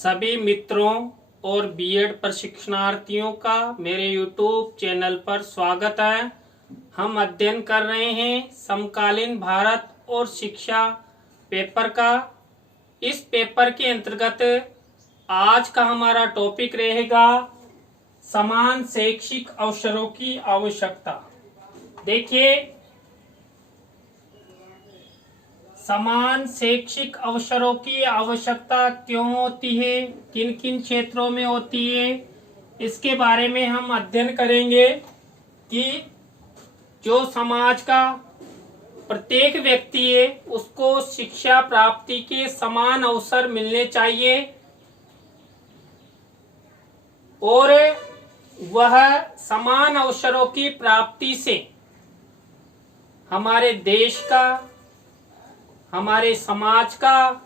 सभी मित्रों और बीएड प्रशिक्षणार्थियों का मेरे यूट्यूब चैनल पर स्वागत है। हम अध्ययन कर रहे हैं समकालीन भारत और शिक्षा पेपर का। इस पेपर के अंतर्गत आज का हमारा टॉपिक रहेगा समान शैक्षिक अवसरों की आवश्यकता। देखिए, समान शैक्षिक अवसरों की आवश्यकता क्यों होती है, किन किन क्षेत्रों में होती है, इसके बारे में हम अध्ययन करेंगे कि जो समाज का प्रत्येक व्यक्ति है उसको शिक्षा प्राप्ति के समान अवसर मिलने चाहिए और वह समान अवसरों की प्राप्ति से हमारे देश का, हमारे समाज का,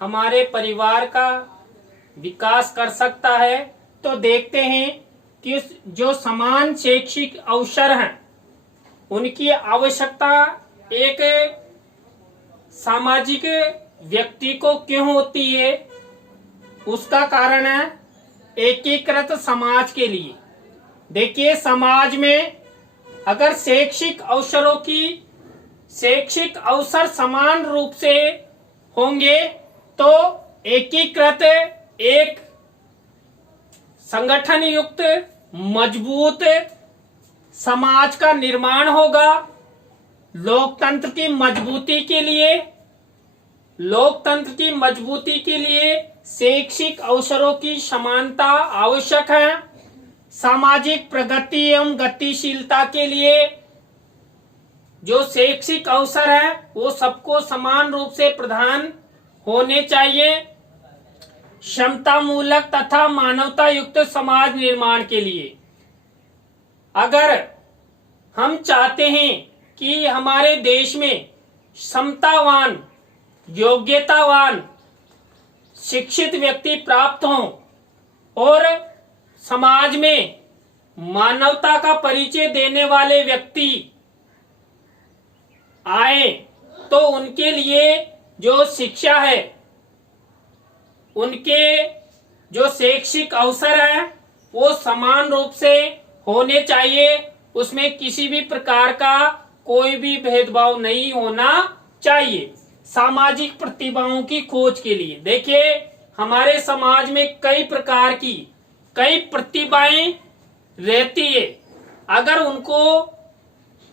हमारे परिवार का विकास कर सकता है। तो देखते हैं कि जो समान शैक्षिक अवसर हैं उनकी आवश्यकता एक सामाजिक व्यक्ति को क्यों होती है। उसका कारण है एकीकृत समाज के लिए। देखिए, समाज में अगर शैक्षिक अवसर समान रूप से होंगे तो एकीकृत एक संगठन युक्त मजबूत समाज का निर्माण होगा। लोकतंत्र की मजबूती के लिए शैक्षिक अवसरों की समानता आवश्यक है। सामाजिक प्रगति एवं गतिशीलता के लिए जो शैक्षिक अवसर है वो सबको समान रूप से प्रदान होने चाहिए। क्षमता मूलक तथा मानवता युक्त समाज निर्माण के लिए अगर हम चाहते हैं कि हमारे देश में क्षमतावान, योग्यतावान शिक्षित व्यक्ति प्राप्त हों और समाज में मानवता का परिचय देने वाले व्यक्ति आए, तो उनके लिए जो शिक्षा है, उनके जो शैक्षिक अवसर है वो समान रूप से होने चाहिए। उसमें किसी भी प्रकार का कोई भी भेदभाव नहीं होना चाहिए। सामाजिक प्रतिभाओं की खोज के लिए देखिए, हमारे समाज में कई प्रकार की कई प्रतिभाएं रहती है। अगर उनको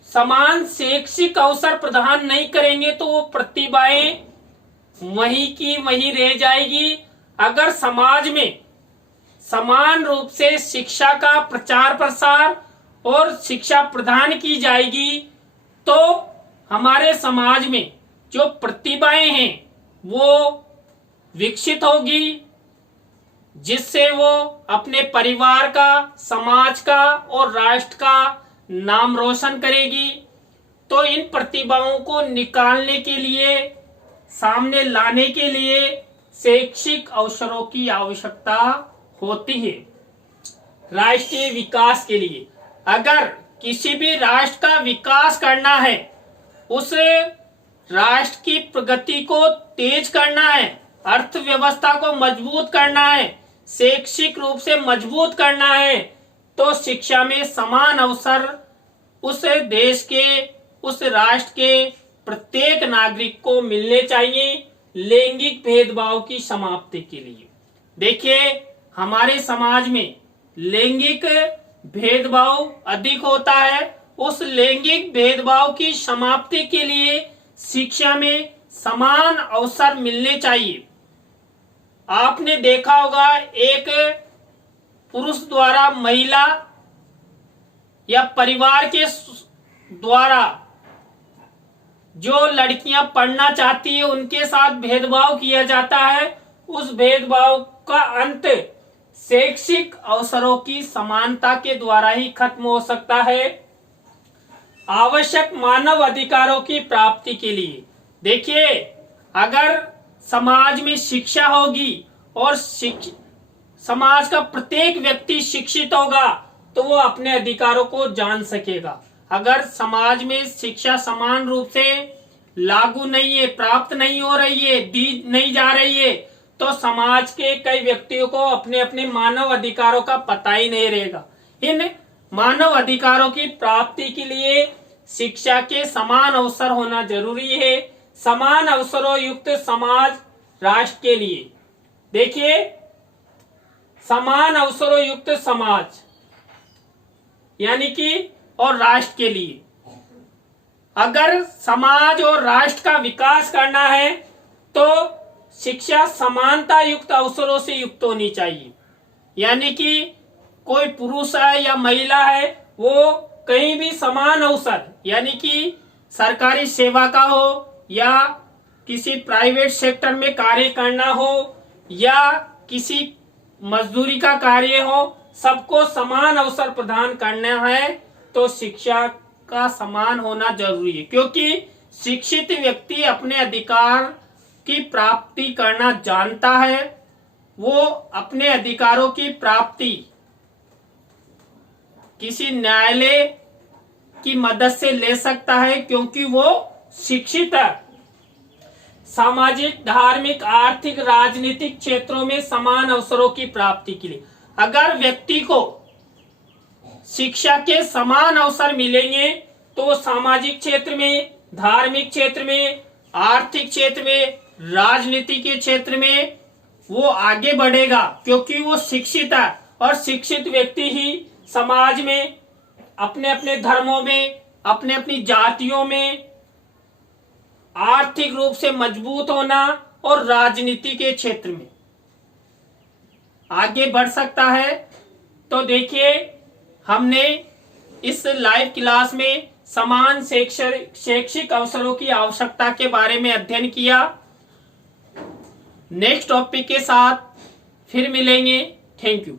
समान शैक्षिक अवसर प्रदान नहीं करेंगे तो वो प्रतिभाएं वहीं की वहीं रह जाएगी। अगर समाज में समान रूप से शिक्षा का प्रचार प्रसार और शिक्षा प्रदान की जाएगी तो हमारे समाज में जो प्रतिभाएं हैं वो विकसित होगी, जिससे वो अपने परिवार का, समाज का और राष्ट्र का नाम रोशन करेगी। तो इन प्रतिभाओं को निकालने के लिए, सामने लाने के लिए शैक्षिक अवसरों की आवश्यकता होती है। राष्ट्रीय विकास के लिए अगर किसी भी राष्ट्र का विकास करना है, उस राष्ट्र की प्रगति को तेज करना है, अर्थव्यवस्था को मजबूत करना है, शैक्षिक रूप से मजबूत करना है, तो शिक्षा में समान अवसर उस देश के, उस राष्ट्र के प्रत्येक नागरिक को मिलने चाहिए लैंगिक भेदभाव की समाप्ति के लिए। देखिए, हमारे समाज में लैंगिक भेदभाव अधिक होता है। उस लैंगिक भेदभाव की समाप्ति के लिए शिक्षा में समान अवसर मिलने चाहिए। आपने देखा होगा, एक पुरुष द्वारा महिला या परिवार के द्वारा जो लड़कियां पढ़ना चाहती है उनके साथ भेदभाव किया जाता है। उस भेदभाव का अंत शैक्षिक अवसरों की समानता के द्वारा ही खत्म हो सकता है। आवश्यक मानव अधिकारों की प्राप्ति के लिए देखिए, अगर समाज में शिक्षा होगी और समाज का प्रत्येक व्यक्ति शिक्षित होगा तो वो अपने अधिकारों को जान सकेगा। अगर समाज में शिक्षा समान रूप से लागू नहीं है, प्राप्त नहीं हो रही है, दी नहीं जा रही है, तो समाज के कई व्यक्तियों को अपने अपने मानव अधिकारों का पता ही नहीं रहेगा। इन मानव अधिकारों की प्राप्ति के लिए शिक्षा के समान अवसर होना जरूरी है। समान अवसरों युक्त समाज राष्ट्र के लिए, देखिए, समान अवसरों युक्त समाज यानी कि और राष्ट्र के लिए, अगर समाज और राष्ट्र का विकास करना है तो शिक्षा समानता युक्त अवसरों से युक्त होनी चाहिए। यानी कि कोई पुरुष है या महिला है, वो कहीं भी समान अवसर, यानी कि सरकारी सेवा का हो या किसी प्राइवेट सेक्टर में कार्य करना हो या किसी मजदूरी का कार्य हो, सबको समान अवसर प्रदान करना है तो शिक्षा का समान होना जरूरी है। क्योंकि शिक्षित व्यक्ति अपने अधिकार की प्राप्ति करना जानता है, वो अपने अधिकारों की प्राप्ति किसी न्यायालय की मदद से ले सकता है क्योंकि वो शिक्षित है। सामाजिक, धार्मिक, आर्थिक, राजनीतिक क्षेत्रों में समान अवसरों की प्राप्ति के लिए, अगर व्यक्ति को शिक्षा के समान अवसर मिलेंगे तो सामाजिक क्षेत्र में, धार्मिक क्षेत्र में, आर्थिक क्षेत्र में, राजनीति के क्षेत्र में वो आगे बढ़ेगा क्योंकि वो शिक्षित है। और शिक्षित व्यक्ति ही समाज में, अपने अपने धर्मों में, अपने अपनी जातियों में आर्थिक रूप से मजबूत होना और राजनीति के क्षेत्र में आगे बढ़ सकता है। तो देखिए, हमने इस लाइव क्लास में समान शैक्षिक अवसरों की आवश्यकता के बारे में अध्ययन किया। नेक्स्ट टॉपिक के साथ फिर मिलेंगे। Thank you.